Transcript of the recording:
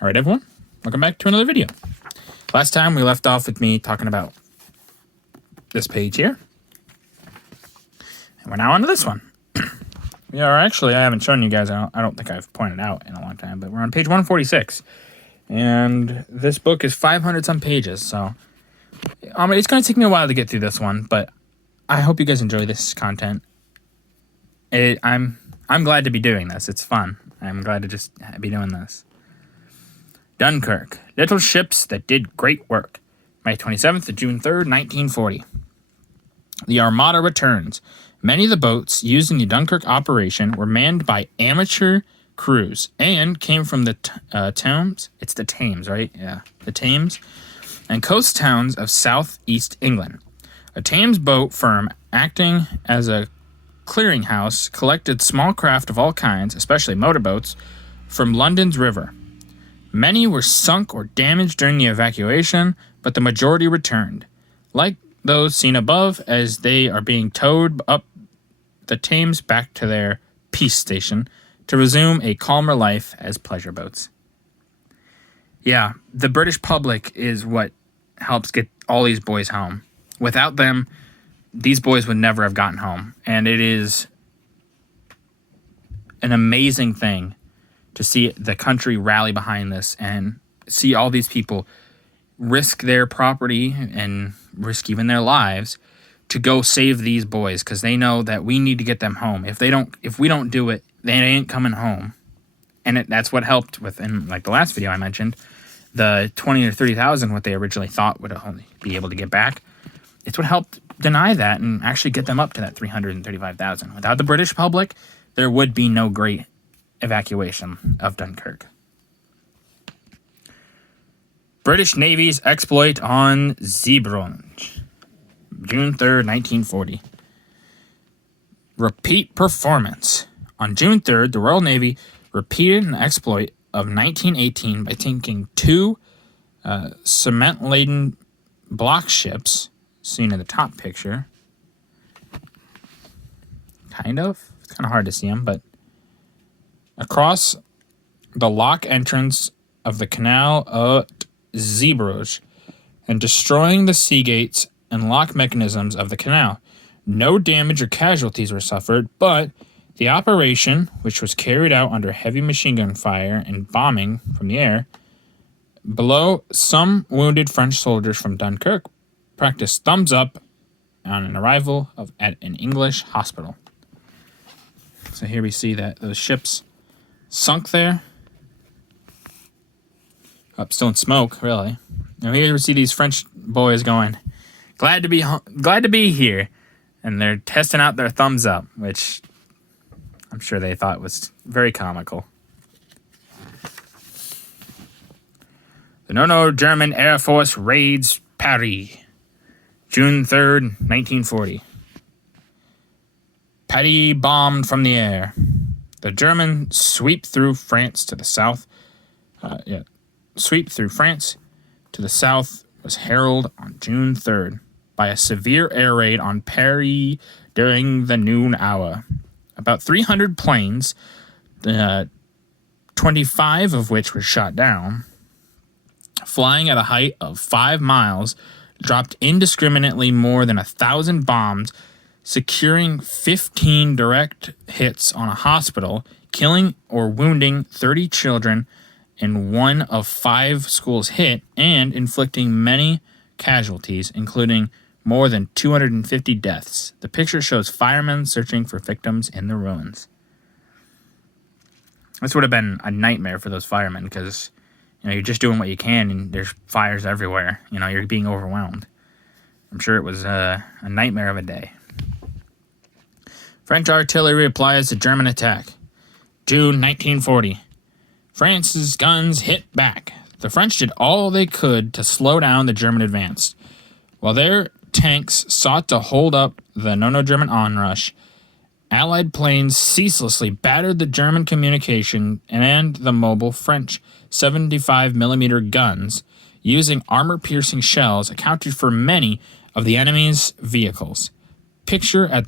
All right, everyone, welcome back to another video. Last time we left off with me talking about this page here. And we're now on to this one. We are actually, I haven't shown you guys, I don't think I've pointed out in a long time, but we're on page 146. And this book is 500 some pages, so it's going to take me a while to get through this one, but I hope you guys enjoy this content. I'm glad to be doing this. It's fun. I'm glad to just be doing this. Dunkirk, little ships that did great work. May 27th to June 3rd, 1940. The Armada returns. Many of the boats used in the Dunkirk operation were manned by amateur crews and came from the Thames. It's the Thames, right? Yeah, the Thames. And coast towns of southeast England. A Thames boat firm acting as a clearinghouse collected small craft of all kinds, especially motorboats, from London's river. Many were sunk or damaged during the evacuation, but the majority returned, like those seen above, as they are being towed up the Thames back to their peace station to resume a calmer life as pleasure boats. Yeah, the British public is what helps get all these boys home. Without them, these boys would never have gotten home, and it is an amazing thing to see the country rally behind this and see all these people risk their property and risk even their lives to go save these boys, because they know that we need to get them home. If we don't do it, they ain't coming home. And that's what helped with, in like the last video I mentioned, the 20 or 30,000 what they originally thought would only be able to get back. It's what helped deny that and actually get them up to that 335,000. Without the British public, there would be no great evacuation of Dunkirk. British Navy's exploit on Zeebrugge, June 3rd, 1940. Repeat performance. On June 3rd, the Royal Navy repeated an exploit of 1918 by sinking two cement-laden block ships, seen in the top picture. Kind of. It's kind of hard to see them, but across the lock entrance of the canal at Zeebrugge and destroying the sea gates and lock mechanisms of the canal. No damage or casualties were suffered, but the operation, which was carried out under heavy machine gun fire and bombing from the air, below some wounded French soldiers from Dunkirk practiced thumbs up on an arrival at an English hospital. So here we see that those ships sunk there. Up, still in smoke, really. Now here we see these French boys going, glad to be here, and they're testing out their thumbs up, which I'm sure they thought was very comical. The No German Air Force raids Paris, June 3rd, 1940. Paris bombed from the air. The Germans sweep through France to the south. Sweep through France to the south was heralded on June 3rd by a severe air raid on Paris during the noon hour. About 300 planes, 25 of which were shot down, flying at a height of 5 miles, dropped indiscriminately more than 1,000 bombs, securing 15 direct hits on a hospital, killing or wounding 30 children in one of 5 schools hit, and inflicting many casualties, including more than 250 deaths. The picture shows firemen searching for victims in the ruins. This would have been a nightmare for those firemen, because you're just doing what you can and there's fires everywhere. You're being overwhelmed. I'm sure it was a nightmare of a day. French artillery replies to German attack. June 1940. France's guns hit back. The French did all they could to slow down the German advance. While their tanks sought to hold up the German onrush, Allied planes ceaselessly battered the German communication and the mobile French 75mm guns, using armor-piercing shells accounted for many of the enemy's vehicles. Picture at the